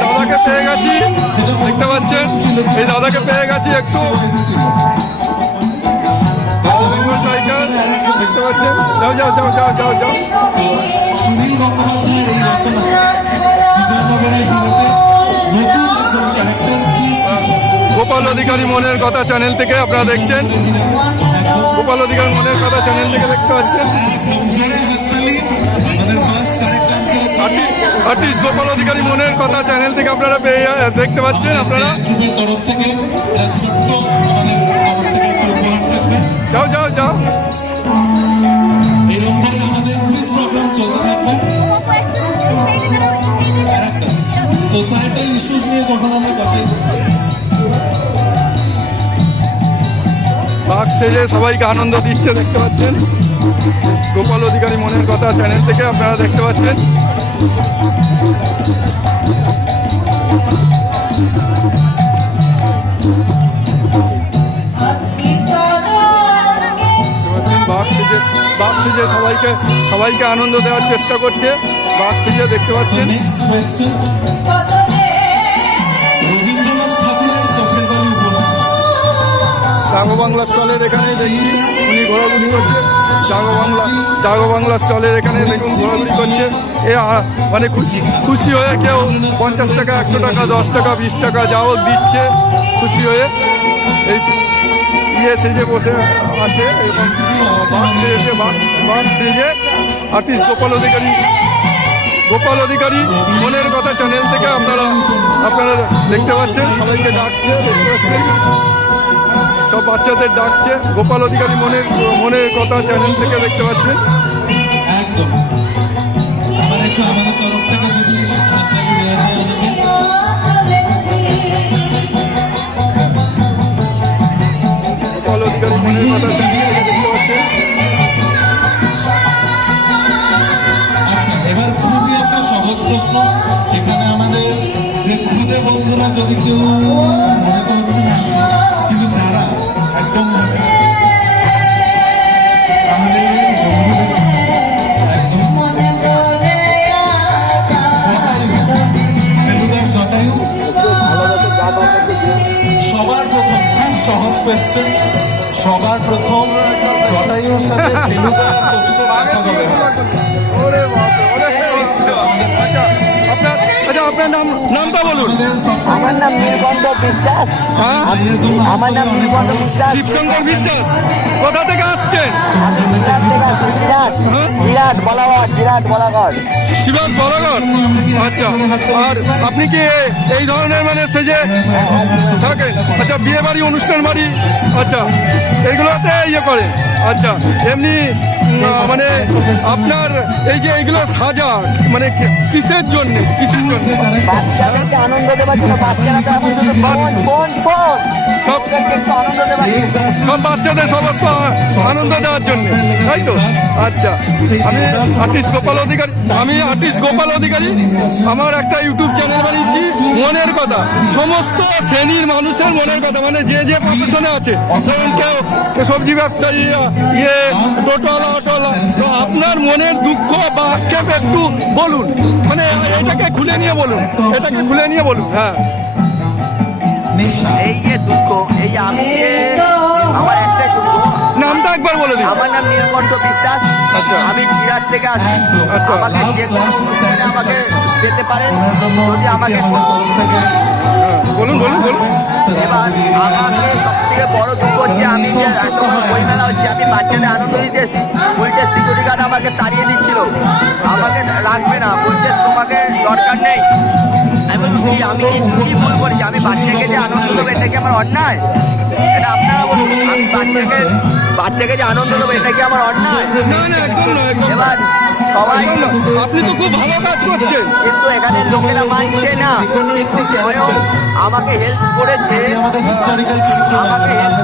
দাদাকে পেয়ে গেছি, দেখতে পাচ্ছেন এই দাদাকে পেয়ে গেছি একটু দেখতে পাচ্ছেন। যাও যাও যাও যাও যাও যাও। সুনীল গঙ্গোপাধ্যায়ের এই রচনা বিজয়নগরের দিনেতে নতুন একজন ক্যারেক্টার দিয়েছে। গোপাল অধিকারী মনের কথা চ্যানেল থেকে আপনারা দেখছেন, গোপাল অধিকারী মনের কথা চ্যানেল থেকে দেখতে পাচ্ছেন। আর্টিস্ট গোপাল অধিকারী মনের কথা চ্যানেল থেকে আপনারা দেখতে পাচ্ছেন। আপনারা তরফ থেকে ছোট্ট আমাদের তরফ থেকে একটা উপহার থাকবে। যাও যাও যাও। এরকম করে আমাদের কুইজ প্রোগ্রাম চলতে থাকবে। সোসাইটাল ইস্যুস নিয়ে যখন আমরা কথা বাঘ সেজে সবাইকে আনন্দ দিচ্ছে দেখতে পাচ্ছেন। গোপাল অধিকারী মনের কথা চ্যানেল থেকে আপনারা দেখতে পাচ্ছেন। বাঘ সেজে সবাইকে আনন্দ দেওয়ার চেষ্টা করছে। বাঘ সেজে দেখতে পাচ্ছেন। নেক্সট কোয়েশ্চেন, রবীন্দ্রনাথ ঠাকুরের চোখের বালি উপন্যাস। জাগো বাংলা স্টলের এখানে দেখছি উনি ঘোরাঘুরি করছে। জাগো বাংলা স্টলের এখানে দেখুন ঘোরাঘুরি করছে। এ মানে খুশি হয়ে কেউ 50 টাকা, 100 টাকা, 10 টাকা, 20 টাকা যাও দিচ্ছে খুশি হয়ে। এই সেজে বসে আছে এবং বাঘ সেজে আর্টিস্ট গোপাল অধিকারী মনের কথা চ্যানেল থেকে আপনারা দেখতে পাচ্ছেন। সবাইকে ডাকছে দেখতে পাচ্ছেন, সব বাচ্চাদের ডাকছে। গোপাল অধিকারী মনের কথা চ্যানেল থেকে দেখতে পাচ্ছেন। একদম আমার একটু আমাদের তরফ থেকে যদি হাততালি দেওয়া যায় ওনাকে। গোপাল অধিকারী মনের কথা চ্যানেল থেকে দেখতে পাচ্ছেন। আচ্ছা, এবার খুবই একটা সহজ প্রশ্ন। এখানে আমাদের যে খুদে বন্ধুরা যদি কেউ মনে তো হচ্ছে না আছে, কিন্তু যারা একদম আমাদের বন্ধুদের একদম জটায়ু সবার প্রথম, খুব সহজ কোয়েশ্চেন, সবার প্রথম জটায়ুর সাথে ফেলুদার তপসের দেখা হবে। আপনার নামটা বলুন। আমার নাম নীলকণ্ঠ বিশ্বাস। হ্যাঁ, আমার নাম নীলকণ্ঠ বিশ্বাস। শিবশঙ্কর বিশ্বাস। কোথা থেকে আসছেন? বিরাট বলাগড়। শিবাস বলাগড়। আচ্ছা, আর আপনি কি এই ধরনের মানে সেজে থাকেন? আচ্ছা, বিয়ে বাড়ি, অনুষ্ঠান বাড়ি, আচ্ছা এইগুলোতে ইয়ে করে। আচ্ছা, এমনি মানে আপনার এই যে এইগুলো সাজা মানে কিসের জন্য? বাচ্চাদেরকে আনন্দ দেওয়ার জন্য। সব বাচ্চাদের সমস্ত আনন্দ দেওয়ার জন্য, তাই তো? আচ্ছা, আমি আর্টিস্ট গোপাল অধিকারী। আমার একটা ইউটিউব চ্যানেল বানিয়েছি মনের কথা। সমস্ত শ্রেণীর মানুষের মনের কথা, মানে যে যে প্রফেশনে আছে, ধরুন কেউ সবজি ব্যবসায়ী, টোটোওয়ালা, অটোওয়ালা, তো আপনার মনের দুঃখ বা আক্ষেপ একটু বলুন, মানে এটাকে খুলে নিয়ে বলুন। হ্যাঁ, এই যে দুঃখ, এই আমি আমার একটা দুঃখ। নামটা একবার বলে দিন। আমার নাম নীলকণ্ঠ বিশ্বাস। আচ্ছা, আমি বিরাট থেকে আসি। আচ্ছা, আমাকে যে কোনো অনুষ্ঠানে আমাকে পেতে পারেন যদি আমাকে বলুন। এবার আমাকে সব থেকে বড় দুঃখ হচ্ছে আমি যে এত বড় বই মেলা হচ্ছে, আমি বাচ্চাদের আনন্দ দিতেছি, উল্টে সিকিউরিটি গার্ড আমাকে তাড়িয়ে দিচ্ছিল। আমাকে রাখবে না, বলছে তোমাকে দরকার নেই। আমি বলছি আমি কি ভুল করেছি? আমি বাচ্চাকে যে আনন্দ দেবো এটা কি আমার অন্যায়? এটা আপনারা বলুন। আমি বাচ্চাকে যে আনন্দ দেবো এটা কি আমার অন্যায়? এবার সবাই, আপনি তো খুব ভালো কাজ করছেন, কিন্তু এখানে লোকেরা মানছে না। আমাকে হেল্প করেছে, আমাদের হিস্টোরিক্যাল চরিত্র আমাকে হেল্প